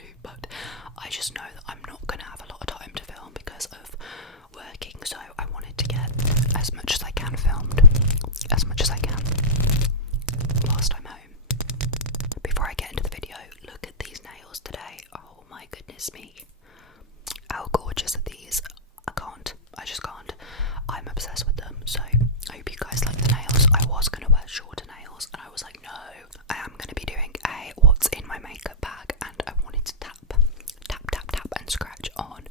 do, but I just know that I'm not going to have a lot of time to film because of working, so I wanted to get as much as I can filmed, as much as I can, whilst I'm home. Before I get into the video, look at these nails today. Oh my goodness me. How gorgeous are these? I just can't. I'm obsessed with them, so I hope you guys like the nails. I was going to wear shorter nails, and I was like, no, I am going to be doing a what's in my makeup bag, and I wanted to tap, and scratch on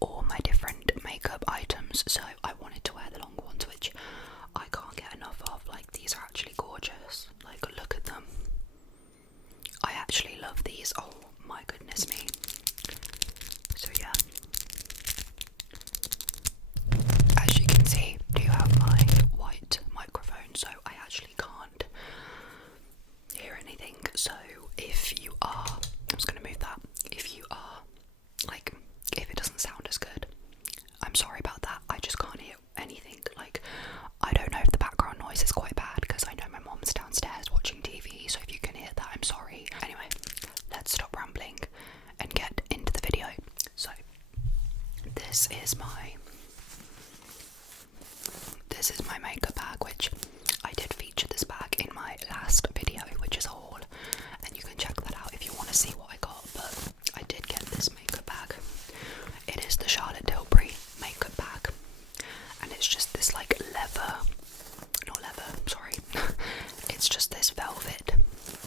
all my different makeup items, so I wanted to wear the long ones, which I can't get enough of. Like, these are actually gorgeous. Like, look at them. I actually love these. Oh my goodness me. So yeah, as you can see, do you have my white microphone, so I actually can't hear anything. So if you are, I'm just going to move that, if you are, like, if it doesn't sound as good, I'm sorry about that. I just can't hear anything. Like, I don't know if the background noise is quite bad because I know my mom's downstairs watching TV, so if you can hear that, I'm sorry. Anyway, let's stop rambling and get into the video. So this is my makeup bag, which I did feature this bag in my last video, which is a haul, and you can check that out if you want to see what I got. But I did get this makeup bag. It is the Charlotte Tilbury makeup bag, and it's just this like it's just this velvet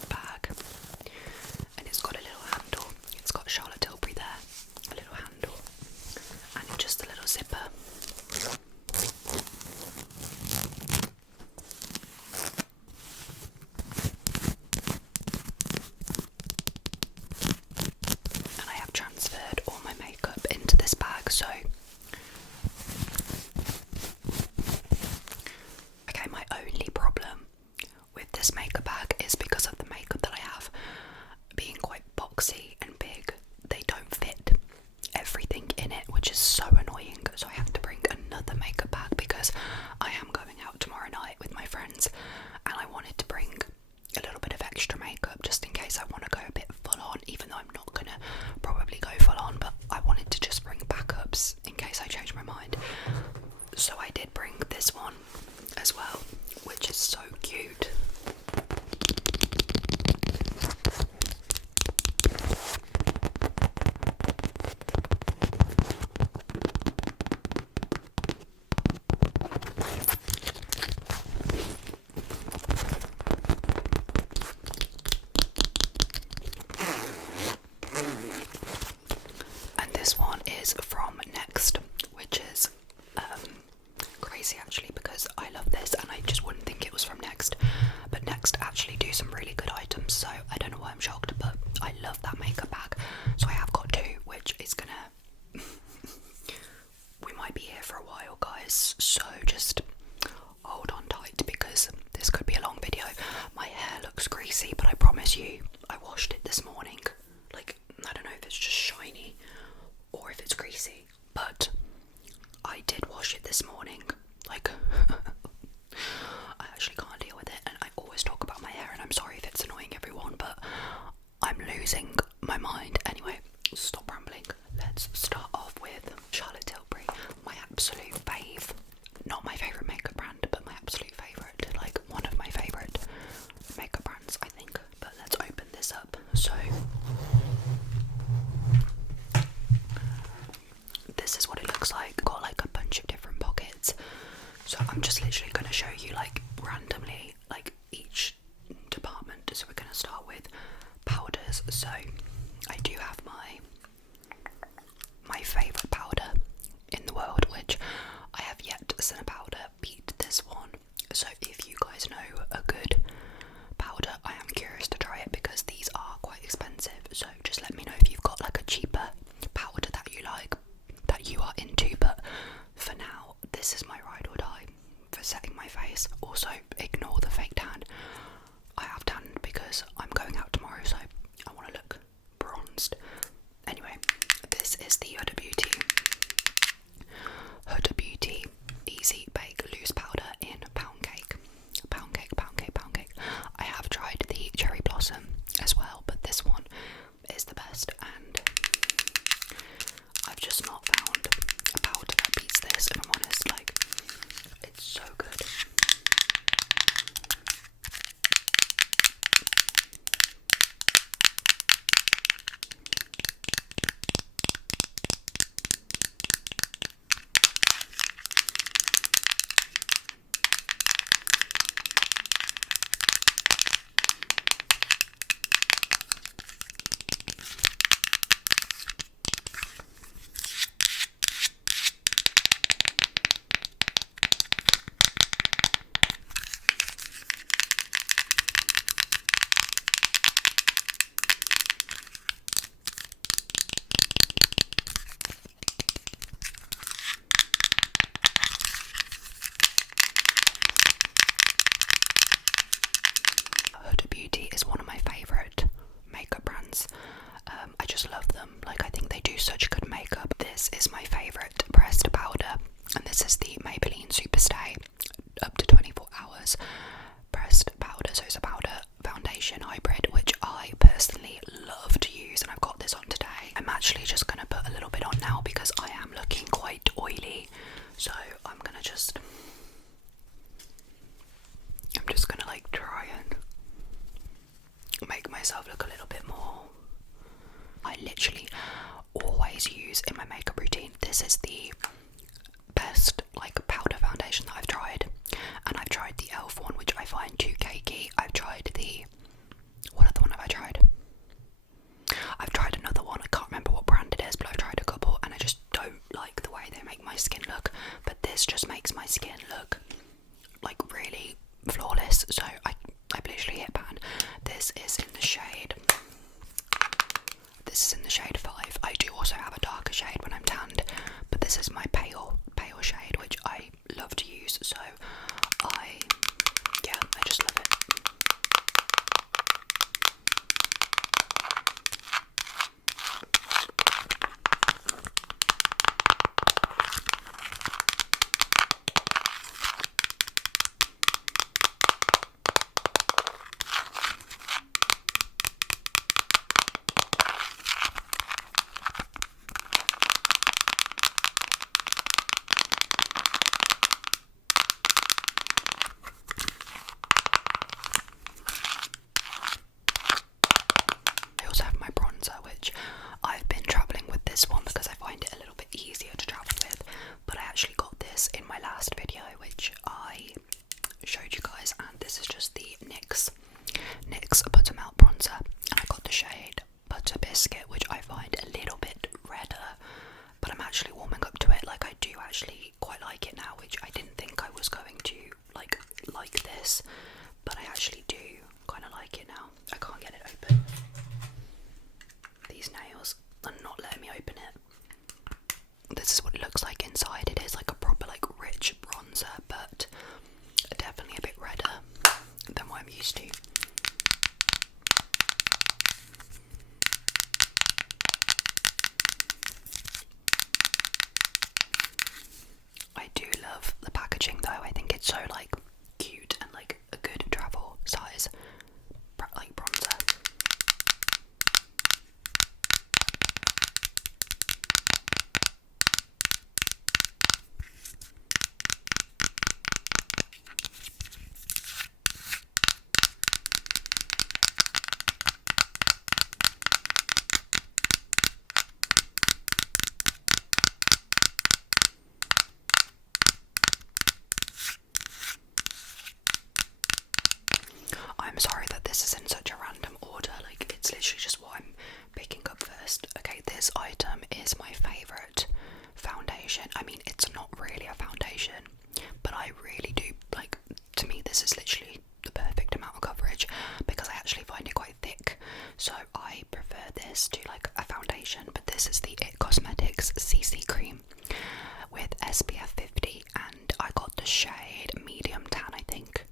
bag, and it's got a little handle. It's got Charlotte Tilbury there, a little handle, and just a little zipper. And I have transferred all my makeup into this bag, so okay, my only problem with this makeup bag is because of the makeup that I have being quite boxy and big, they don't fit everything in it, which is so annoying. So I have to bring another makeup bag because I am going out tomorrow night with my friends, and I wanted to bring a little bit of extra makeup just in case I want to go a bit full on, even though I'm not gonna probably go full on, but I wanted to just bring backups in case I change my mind. So I did bring this one as well, which is so cute. And this one is from Next, which is crazy actually, because I love this and I just wouldn't think it was from Next, but Next actually do some really good items, so I don't know why I'm shocked, but I love that makeup bag. So I have got two, which is gonna we might be here for a while, guys, so just hold on tight because this could be a long video. My hair looks greasy, but I promise you I washed it this morning. Like, I don't know if it's just shiny or if it's greasy, but I did wash it this morning. Like, I actually can't deal with it, and I always talk about my hair, and I'm sorry if it's annoying everyone, but I'm losing my mind. Anyway, stop rambling. Let's start off with Charlotte Tilbury, my absolute fave. Not my favourite makeup brand, but my absolute favourite. Like, one of my favourite makeup brands, I think. But let's open this up. So this is what it looks like. Got like a bunch of different pockets. So I'm just literally going to show you like randomly like each department. So we're going to start with powders. So I do have my favourite powder in the world, which I have yet to see a powder beat this one. So if you guys know a good powder, I am curious to try it because these are quite expensive. So just let me know if you've got like a cheaper powder that you like, that you are into. But for now, this is my ride or die for setting my face. Also, ignore the fake tan. I have tanned because I'm going out tomorrow, so I want to look bronzed. Anyway, this is the Huda Beauty Easy Bake Loose Powder in Pound Cake. I have tried the Cherry Blossom as well, but this one is the best, and love them. Like, I think they do such good makeup. This is my favourite pressed powder, and this is the Maybelline Superstay up to 24 hours pressed powder. So it's a powder foundation hybrid, which I personally love to use, and I've got this on today. I'm actually just going to put a little bit on now because I am looking quite oily, so I'm just gonna like try and make myself look a little bit more. I literally always use in my makeup routine. This is the best like powder foundation that I've tried, and I've tried the e.l.f. one, which I find too cakey. I've tried what other one have I tried? I've tried another one, I can't remember what brand it is, but I've tried a couple and I just don't like the way they make my skin look. But this just makes my skin look like really flawless, so I literally hit pan. This is in the shade 5. I do also have a darker shade when I'm tanned, but this is my pale shade, which I love to use, so I just love it. I also have my bronzer, which I've been travelling with this one because I find it a little bit easier to travel with, but I actually got this in my last video, which I showed you guys, and this is just the NYX Buttermelt bronzer, and I got the shade Butter Biscuit, which I find a little bit redder, but I'm actually warming up to it. Like, I do actually quite like it now, which I didn't think I was going to like this, but I actually do kind of like it now. I can't get it open. These nails are not letting me open it. This is what it looks like inside. It is like a proper like rich bronzer, but definitely a bit redder than what I'm used to. I do love the packaging though. I think it's so like cute and like a good travel size like bronzer. I'm sorry that this is in such a random order, like it's literally just what I'm picking up first. Okay, this item is my favourite foundation. I mean, it's not really a foundation, but I really do, like, to me this is literally the perfect amount of coverage because I actually find it quite thick, so I prefer this to like a foundation. But this is the It Cosmetics CC Cream with SPF 50, and I got the shade medium tan, I think.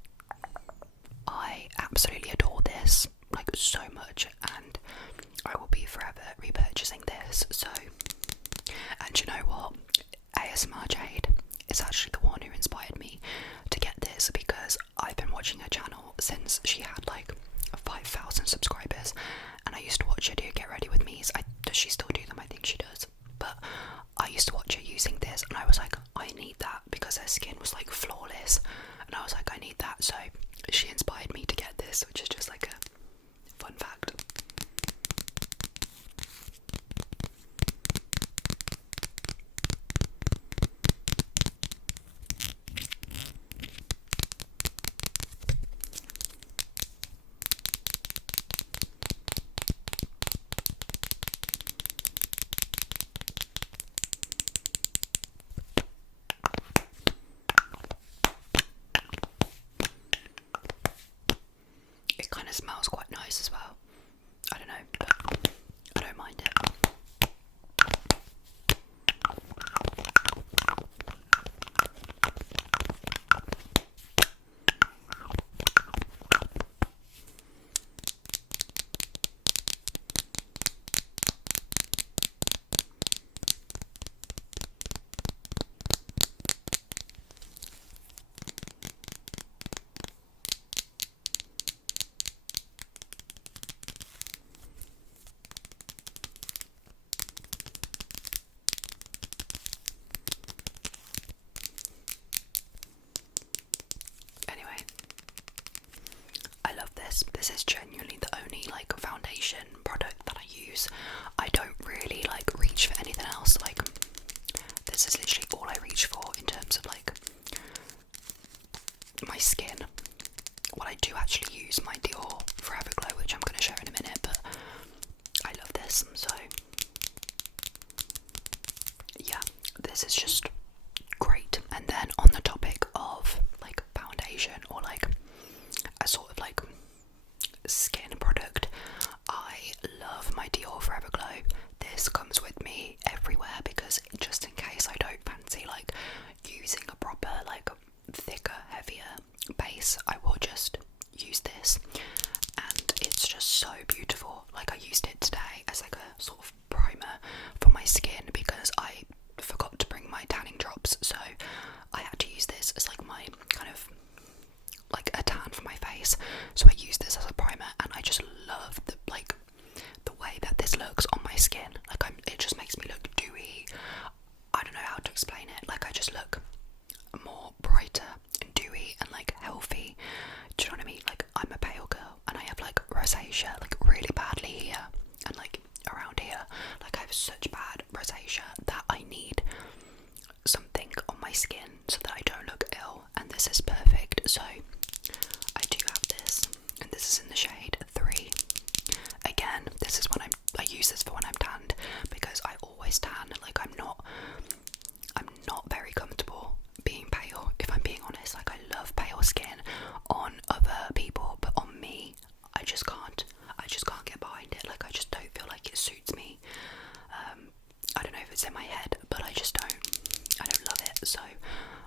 I absolutely adore this, like, so much, and I will be forever repurchasing this. So, and you know what? ASMR Jade is actually the one who inspired me to get this, because I've been watching her channel since she had like 5,000 subscribers, and I used to watch her do Get Ready With Me's. Does she still do them? I think she does. But I used to watch her using this, and I was like, I need that, because her skin was like flawless, and I was like, I need that. So she inspired me to get this, which is just like a fun fact. this is just great. And then on the topic of like foundation or like a sort of like skin product, I love my Dior Forever Glow. This comes with me everywhere because just in case I don't fancy like using a proper like thicker, heavier base, I will just use this, and it's just so beautiful. Like I used it today as like a sort of primer for my skin because I forgot to bring my tanning drops, so I had to use this as like my kind of like a tan for my face. So I use this as a primer, and I just love the like the way that this looks on my skin. Like it just makes me look dewy. I don't know how to explain it. Like I just look more brighter and dewy and like healthy. Do you know what I mean? Like I'm a pale girl and I have like rosacea like really badly here and like around here. Like I have such bad rosacea that I need something on my skin so that I don't look ill, and this is perfect. So I do have this, and this is in the shade 3. Again, this is when I use this for when I'm tanned, because I always tan. Like I'm not very comfortable being pale, if I'm being honest. Like I love pale skin on other people, but on me, I just can't get behind it. Like I just don't feel like it suits me. I don't know if it's in my head, but I don't love it. So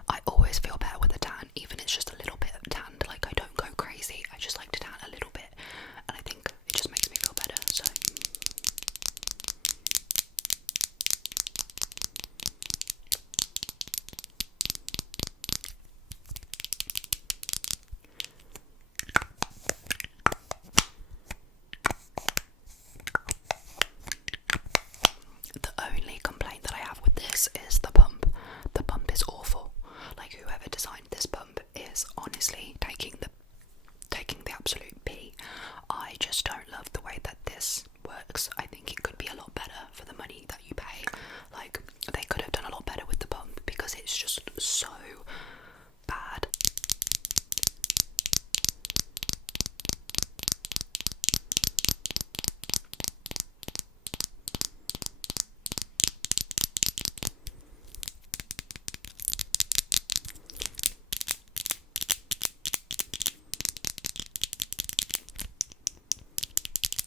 I always feel better with a tan, even if it's just a little bit of tanned. Like I don't go crazy, I just like to tan a little bit, and I think it just makes me feel better. So the only complaint that I have with this is the pump. The pump is awful. Like whoever designed this pump is honestly taking the absolute pee. I just don't love the way that this works. I think it could be a lot better for the money that you pay. Like they could have done a lot better with the pump because it's just so bad.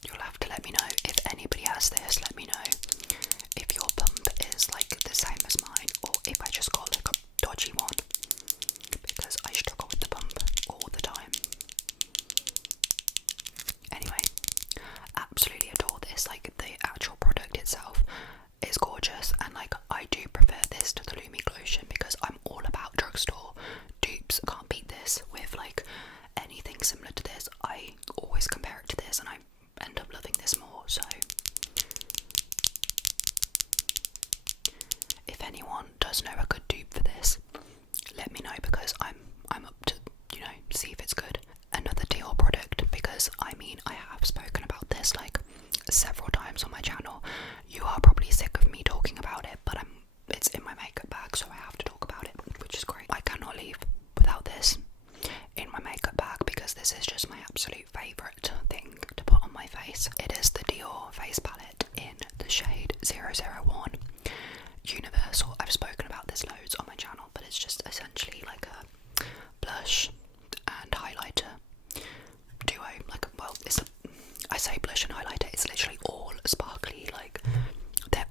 You'll have to let me know if anybody has this. Let me know if your pump is like the same as mine, or if I just got like a dodgy one, because I struggle with the pump all the time. Anyway, absolutely adore this. Like the actual product itself is gorgeous, and like I do prefer this to the Lumi Glotion because I'm all about drugstore dupes. Can't beat this with like anything similar to this. I always compare it to this and I end up loving this more. So if anyone does know a good dupe for this, let me know, because I'm up to, you know, see if it's good. Another Dior product, because I mean I have spoken about this like several times on my channel. You are probably sick of me talking about it, but it's in my makeup bag, so I have to talk about it, which is great. I cannot leave without this in my makeup bag because this is just my absolute favourite thing to put on my face. It is the Dior face palette in the shade 001 Universal. I've spoken about this loads on my channel, but it's just essentially like a blush and highlighter duo. Like, well, I say blush and highlighter, it's literally all sparkly. Like they're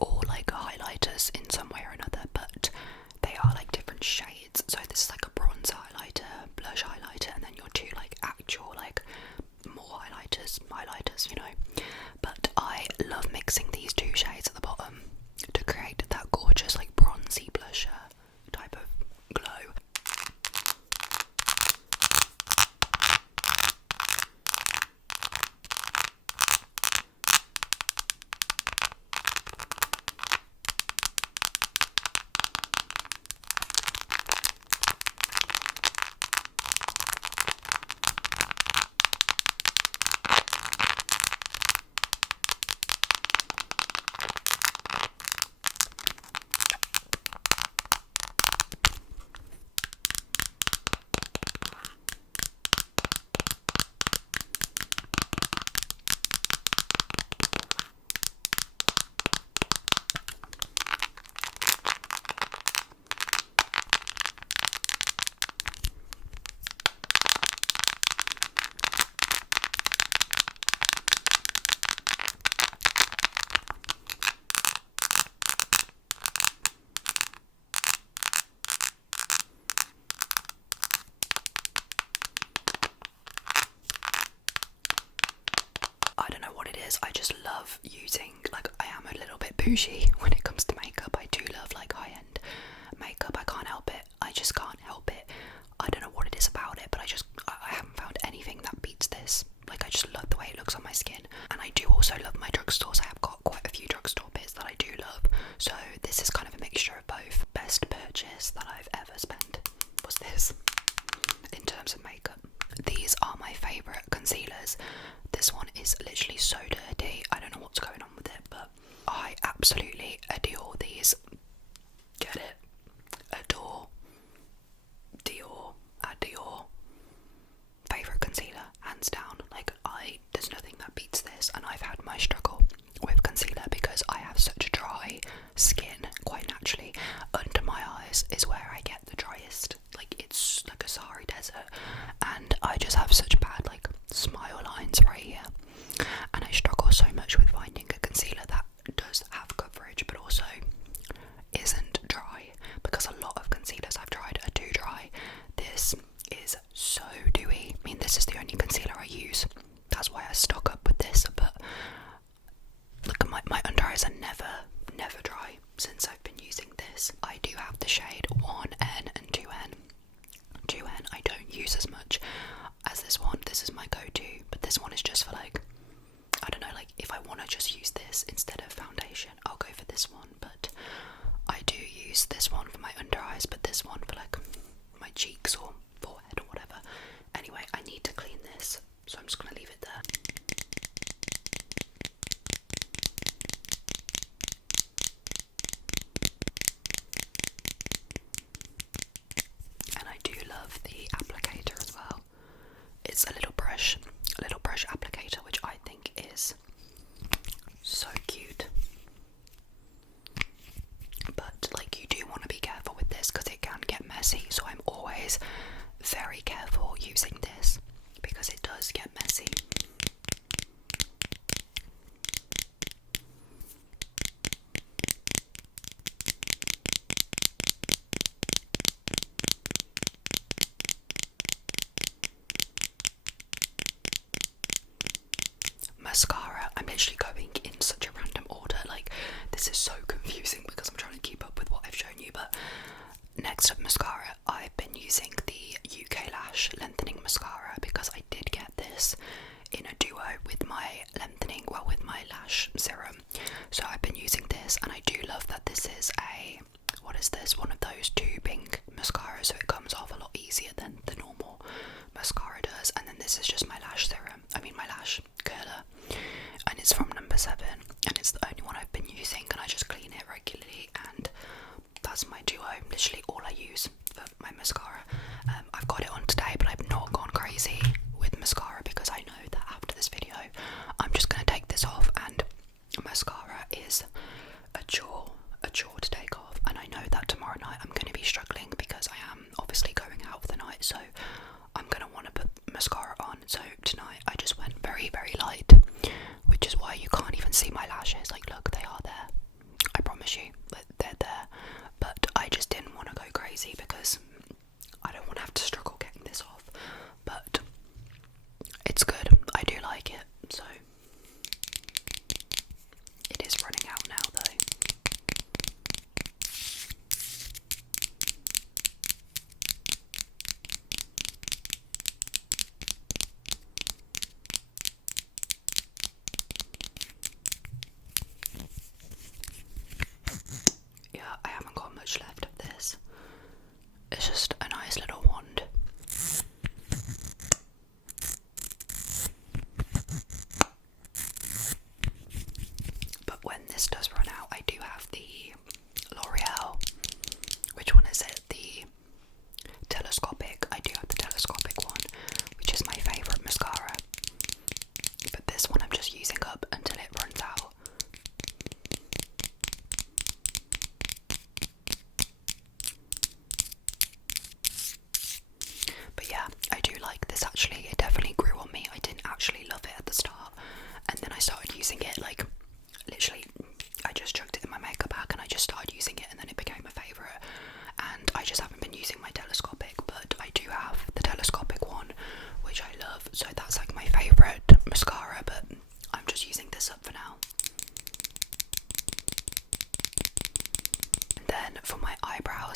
bougie when it comes to makeup. I do love like high-end makeup. I can't help it. I just can't help it. I don't know what it is about it, but I haven't found anything that beats this. Like, I just love the way it looks on my skin. And I do also love my drugstores. I have got quite a few drugstore bits that I do love. So this is kind of a mixture of both. Best purchase that I've ever spent was this in terms of makeup. These are my favourite concealers. This one is literally so dirty. I don't know what's going on with it, but I absolutely adore these. Get it? Adore. Dior. Adore. Favourite concealer, hands down. Like, there's nothing that beats this, and I've had my struggle with concealer because I have such dry skin quite naturally. Under my eyes is where I get the driest. Like, it's like a Sahara desert, and I just have such bad like smile lines right here, and I struggle so much with finding a concealer that does have coverage but also isn't dry, because a lot of concealers I've tried are too dry. This is so dewy. I mean, this is the only concealer I use. That's why I stock up with this, but look, my under eyes are never dry since I've been using this. I do have the shade 1N and 2N. 2N I don't use as much as this one. This is my go-to, but this one is just for like, I don't know, like if I want to just use this instead of foundation, I'll go for this one. But I do use this one for my under eyes, but this one for like my cheeks or forehead or whatever. Anyway, I need to clean this, so I'm just gonna leave it there. And I do love the applicator as well. It's a little brush applicator, which I think is so cute. But like, you do want to be careful with this because it can get messy, so I'm always very careful using this because it does get messy. Mascara, I'm literally going in such a random order. Like, this is so confusing because I'm trying to keep up with what I've shown you. But next up, mascara. I've been using the UK Lash Lengthening Mascara because I did get this in a duo with my lengthening, well, with my lash serum. So I've been using this, and I do love that this is a, what is this? One of those tubing mascaras, so it comes off a lot easier than the normal mascara does. And then this is just my lash serum, my lash curler, and it's from number 7, and it's the only one I've been using, and I just clean it regularly, and that's my duo, literally all I use for my mascara. I've got it on today, but I've not gone crazy with mascara because I know that after this video I'm just going to take this off, and mascara is a chore to take off, and I know that tomorrow night I'm going to be struggling because I am obviously going out for the night, so I'm going to want to put mascara on. So tonight I just went very, very light, which is why you can't even see my lashes. Like, look, they are there. I promise you, they're there. But I just didn't want to go crazy because I don't want to have to struggle getting this off. But it's good. I do like it. So it is running out now, though. Yeah, I haven't got much left of this. It's just a nice little wand.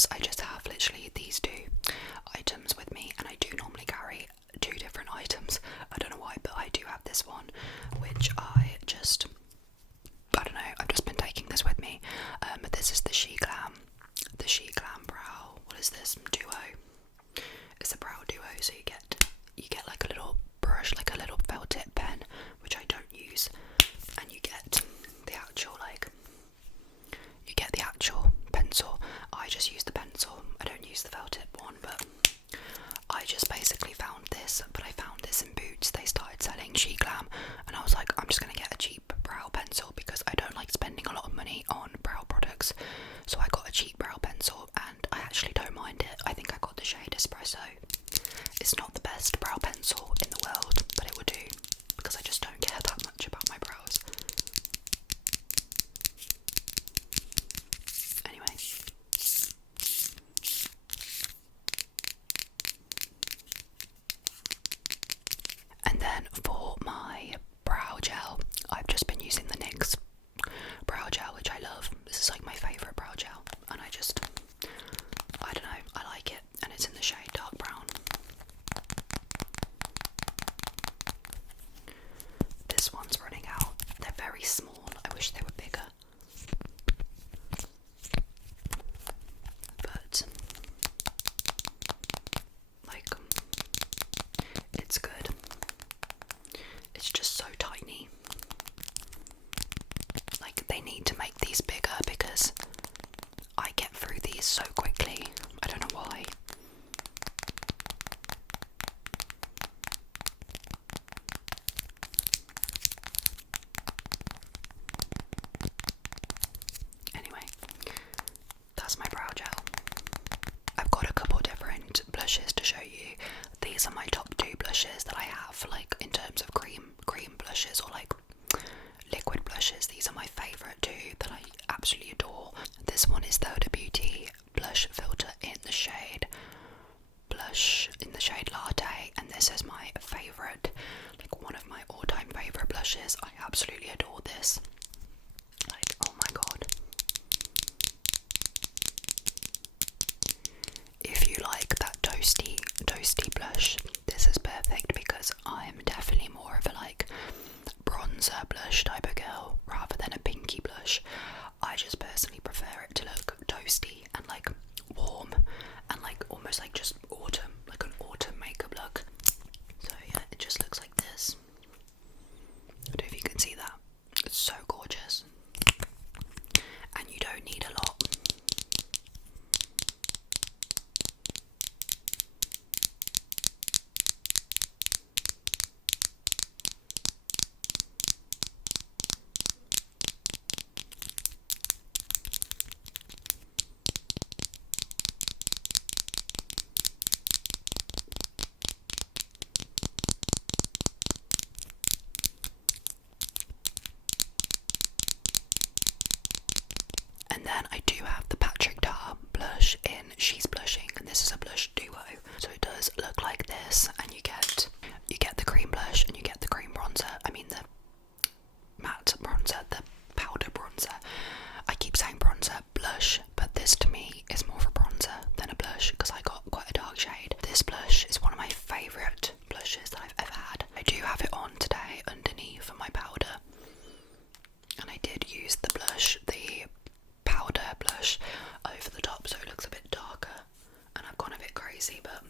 brows, I just have literally these two items with me, and I do normally carry two different items. I don't know why, but I do have this one, which I don't know, I've just been taking this with me. But this is the She Glam brow. What is this? Duo. It's a brow duo, so you get like a little brush, like a little felt tip pen, which I don't use, and you get the actual pencil. I just use the pencil. I don't use the felt tip one, but I just basically found this. But I found this in Boots. They started selling She Glam, and I was like, I'm just gonna get a cheap brow pencil because I don't like spending a lot of money on brow products. So I got a cheap brow pencil, and I actually don't mind it. I think I got the shade Espresso. It's not the best brow pencil in the world, but it would do because I just don't care that much about my brows. Anyway. And then for my brow gel, I've just been using the NYX brow gel, which I love. This is like my favourite brow gel, and I don't know, I like it, and it's in the shade dark brown. This one's running out. They're very small. I wish they were bigger. But like, it's good. It's just so tiny. Like, they need to make these bigger because I get through these so quickly. I don't know why. Anyway, that's my brow gel. I've got a couple different blushes to show you. These are my top two blushes that I have, like in terms of cream blushes or like liquid blushes. These are my favourite two that I absolutely adore. This one is the Huda Beauty blush filter in the shade Latte, and this is my favourite, like one of my all-time favourite blushes. I absolutely adore this. Like, oh my god. If you like that toasty blush, this is perfect because I'm definitely more of a like bronzer blush type of girl rather than a pinky blush. I just personally prefer it to look toasty and like warm and like almost like just autumn, like an autumn makeup look. So yeah, it just looks like this. I don't know if you can see that. It's so gorgeous. And you don't need a lot. And then I do have the Patrick Tar blush in She's Blushing, and this is a blush duo. So it does look like this, and you get the cream blush and you get the cream bronzer. I mean the matte bronzer, the powder bronzer. I keep saying bronzer, blush, but this to me is more of a bronzer than a blush because I got quite a dark shade. This blush is one of my favourite blushes that I've ever had. I do have it on today underneath for my powder, and I did use the blush, the powder blush over the top so it looks a bit darker, and I've gone a bit crazy, but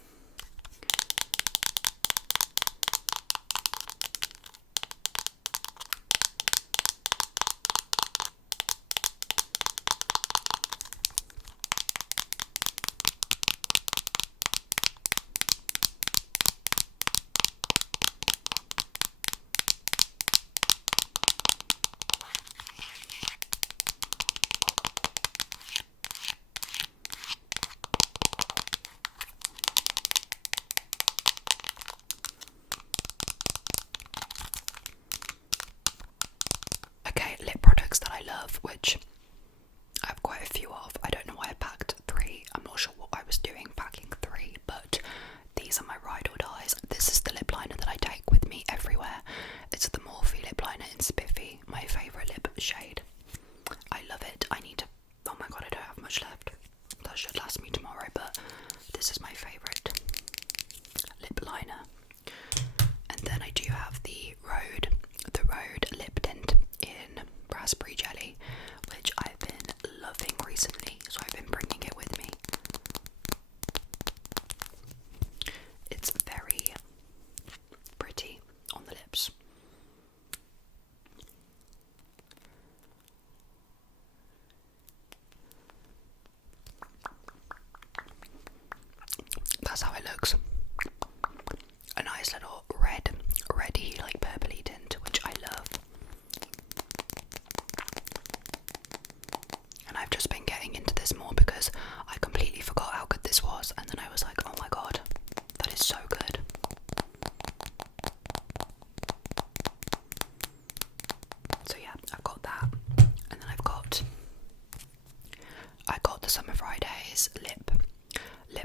Summer Fridays lip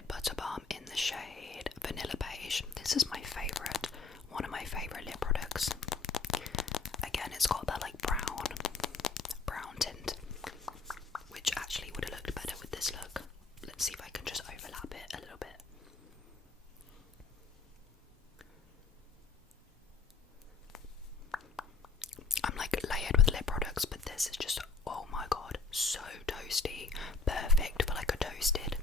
butter balm in the shade Vanilla Beige. This is my favourite, one of my favourite lip products. Again, it's got that like brown tint, which actually would have looked better with this look. Let's see if I can just overlap it a little bit. I'm like layered with lip products, but this is just, oh my god, so toasty. Perfect for like a toasted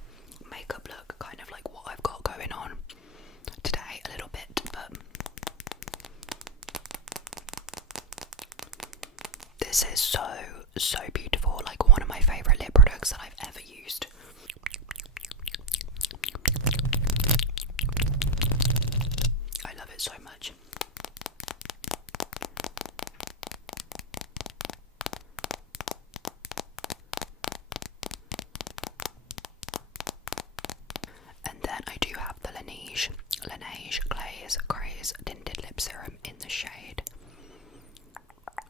makeup look, kind of like what I've got going on today a little bit, but this is so beautiful, like one of my favourite lip products that I've ever used. I love it so much. And then I do have the Laneige Glaze Craze Tinted Lip Serum in the shade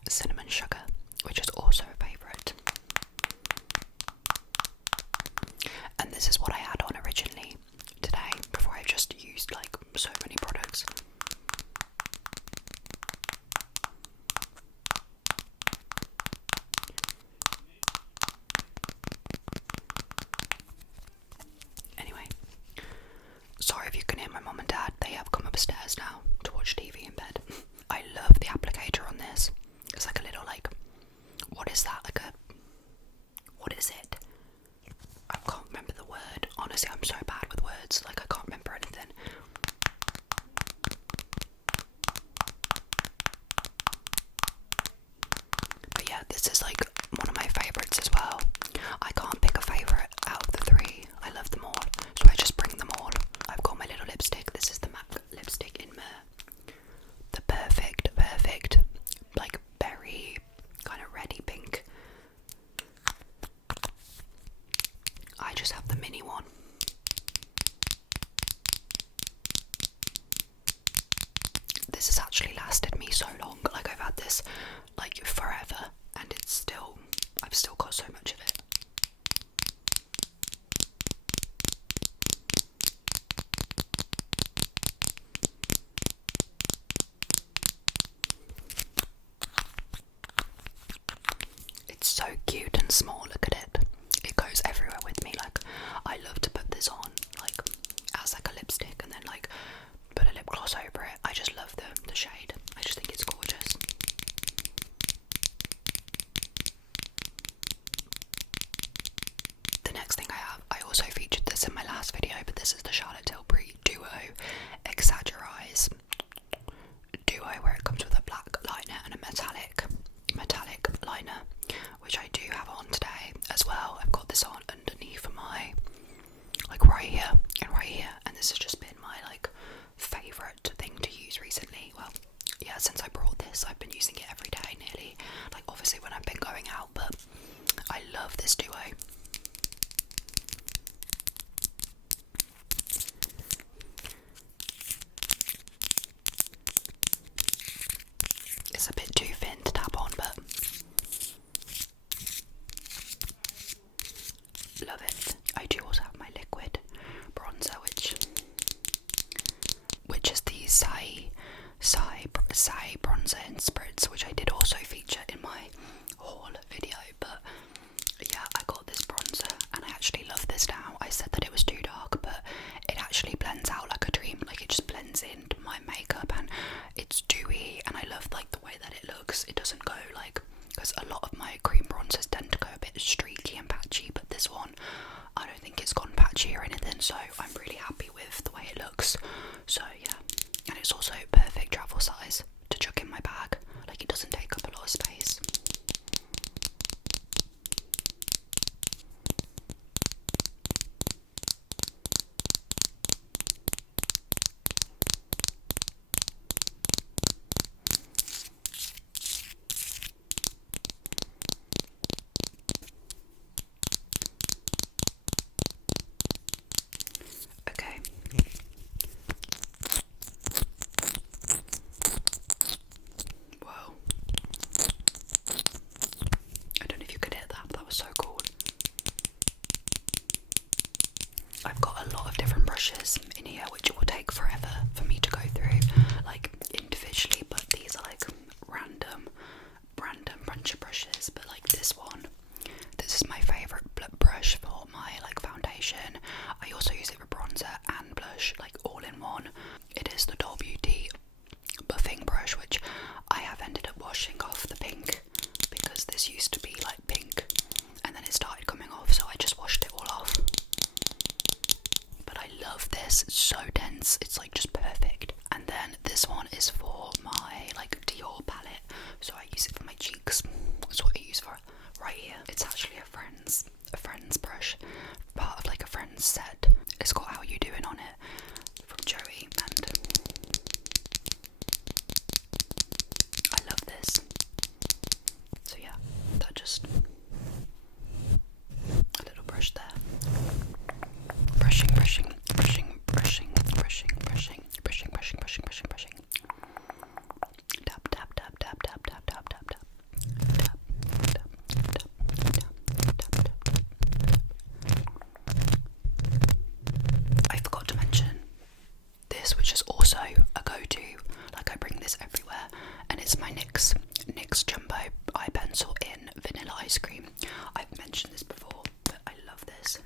Cinnamon Sugar, which is also a favourite. And this is what I had on originally today, before I just used like so many products. Anyway, sorry if you can hear my mum and dad, they have come upstairs now to watch TV in bed. I love the applicator on this. It's like a little like, what is that? Like a, what is it? I can't remember the word. Honestly, I'm so bad with words, like I can't remember anything. But yeah, this is like one of my favourites as well. I can't pick a favourite out of the three. I love them all, so I just bring them all. I've got my little lipstick. This is the MAC lipstick in the perfect, like berry, kind of reddy pink. I just have the mini one. This has actually lasted me so long. Like I've had this like forever, and I've still got so much of it. It's so cute and small, look at it. It goes everywhere with me. Like I love to put this on like as like a lipstick and then like put a lip gloss over it. I just love the shade. I just think it's gorgeous. The next thing I have, I also featured this in my last video, but this is the Charlotte Tilbury Duo Exaggerize Duo, where it comes with a black liner and a metallic liner, which I do have on today as well. I've got this on underneath my, like right here and right here, and this has just been my like favourite thing to use recently. Well, yeah, since I brought this, I've been using it every day nearly, like obviously when I've been going out, but I love this duo. It's a bit too thin to tap on, but love it. I do also have my liquid bronzer, which is the Sai bronzer in spritz, which I did also feature in my haul video. But yeah, I got brushes in here, which will take forever for me to go through, like, individually, but these are like random bunch of brushes. But like this is my favourite brush for my like foundation. I also use it for bronzer and blush, like all in one. It is the Doll Beauty buffing brush, which I have ended up washing off the pink because this used to be like pink and then it started coming off, so I just washed it all off. But I love this, it's so dense, it's like just perfect. And then this one is for my like Dior palette, so I use it for my cheeks. That's what I use for right here. It's actually a friend's brush, part of like a friend's set. It's got How You Doing on it from Joey, and I love this. So yeah, that just a little brush there. Brushing. Tap, tap, tap, tap, tap, tap, tap, tap, tap. Tap, tap, tap, tap, tap, tap. I forgot to mention this, which is also a go-to. Like, I bring this everywhere, and it's my NYX Jumbo eye pencil in vanilla ice cream. I've mentioned this before, but I love this.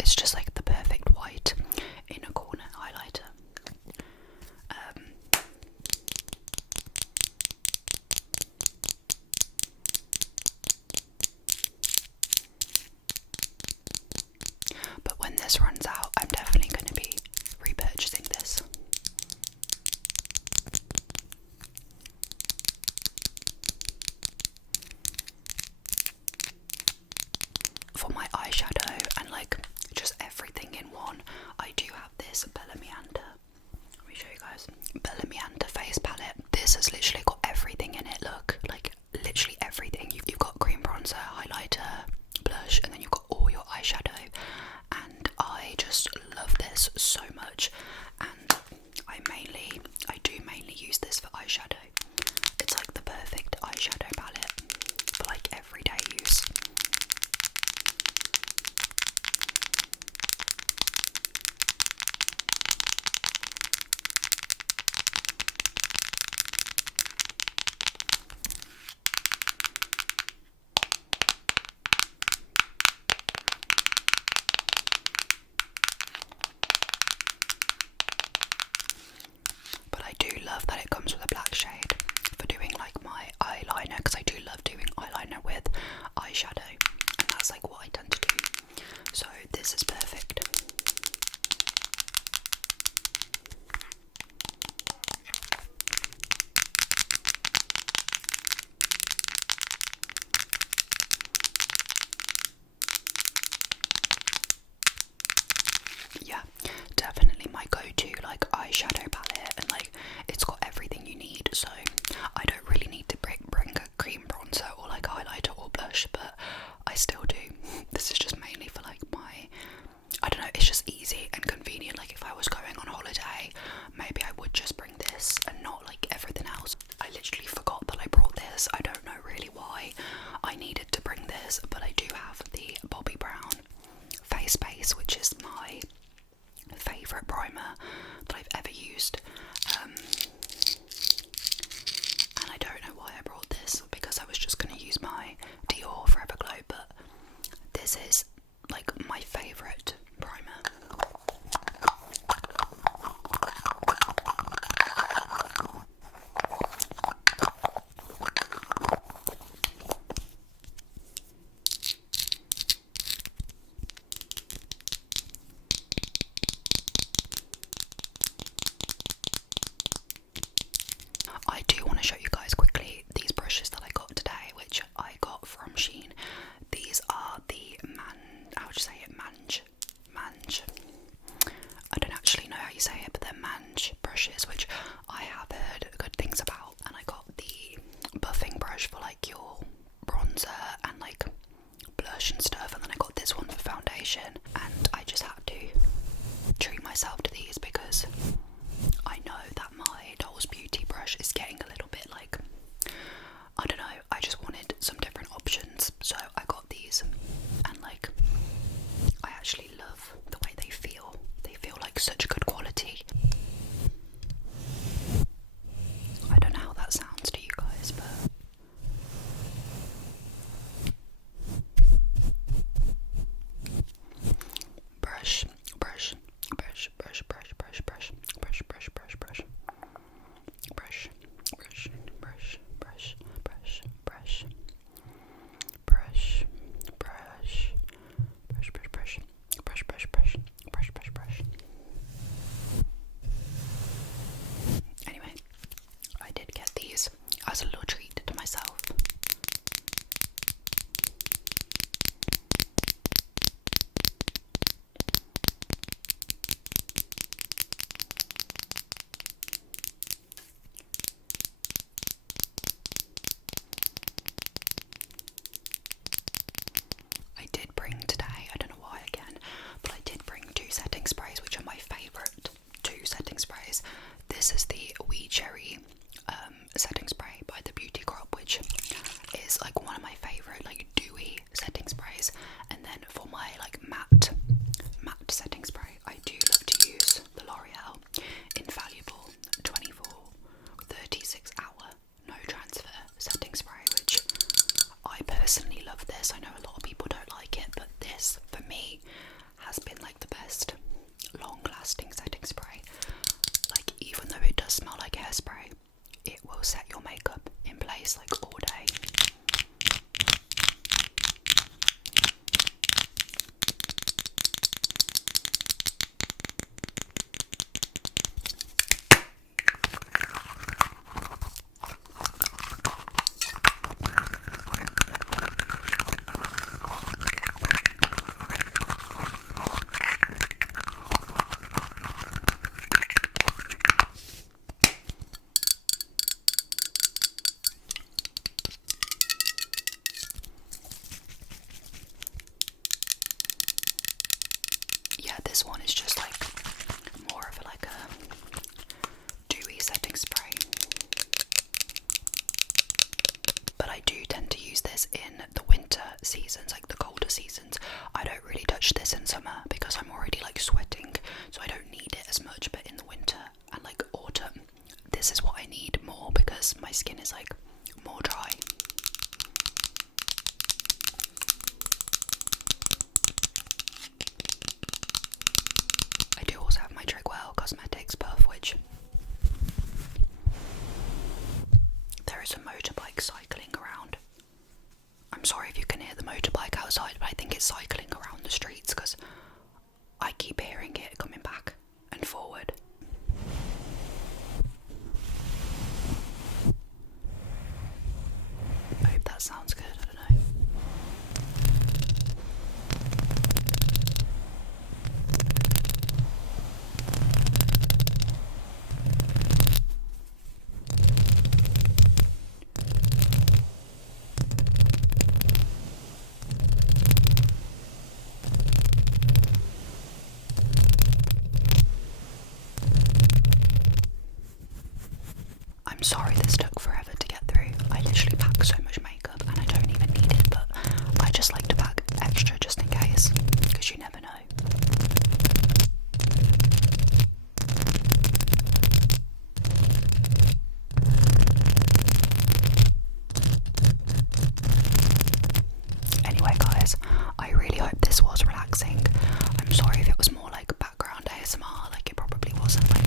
It's just like the perfect white inner corner highlighter. But when this runs out, I'm definitely going to be repurchasing this. For my eyeshadow and like just everything in one, I do have this Bella Meander. Let me show you guys. Bella Meander face palette. This has literally got everything in it. Look, like literally everything. You've got cream bronzer, highlighter, blush, and then you've got all your eyeshadow. And I just love this so much. And I do mainly use this for eyeshadow. It's like the perfect eyeshadow palette for like everyday use. But I do love that it comes with a black shade for doing like my eyeliner, because I do love doing eyeliner with eyeshadow, and that's like what I tend to do. So this is perfect. Yeah, definitely my go-to like eyeshadow palette, and like it's got everything you need, so I don't really need to bring a cream bronzer or like highlighter or blush, but I still do. This is just mainly for like my, I don't know, it's just easy and convenient. Like if I was going on holiday, maybe I would just bring this and not like everything else. I literally forgot that I brought this. I don't know really why I needed to bring this, but I do have the Bobbi Brown face base, which is my favourite primer that I've ever used. And I don't know why I brought this, because I was just going to use my Dior Forever Glow, but this is like my favourite primer. I do want to show you guys quickly these brushes that I got today, which I got from Shein. These are the Mange. I don't actually know how you say it, but they're Mange brushes, which I have heard good things about. And I got the buffing brush for like your bronzer and like blush and stuff, and then I got this one for foundation, and I just had to treat myself to these because I know that my Doll's Beauty brush is getting a little bit like, I don't know, I just wanted some different options, so I got these, and like I actually love the way they like matte setting spray. I do love to use the L'Oreal Infallible 36-hour no transfer setting spray, which I personally love this. I know a lot of people don't like it, but this for me has been like the best long lasting setting spray. Like, even though it does smell like hairspray, it will set your makeup in place like all day. Yeah, this one is just like more of like a dewy setting spray. But I do tend to use this in the winter seasons, like the colder seasons. I don't really touch this in summer because I'm already like sweating, so I don't need it as much. But in the winter and like autumn, this is what I need more because my skin is like more dry. I do also have my Trigwell Cosmetics puff, which there is a motorbike cycling around. I'm sorry if you can hear the motorbike outside, but I think it's cycling around the streets because I keep hearing it coming back and forward. I hope that sounds good, I don't know. I'm sorry this took forever to get through. I literally pack so much makeup and I don't even need it, but I just like to pack extra just in case, because you never know. Anyway guys, I really hope this was relaxing. I'm sorry if it was more like background ASMR, like it probably wasn't. Like,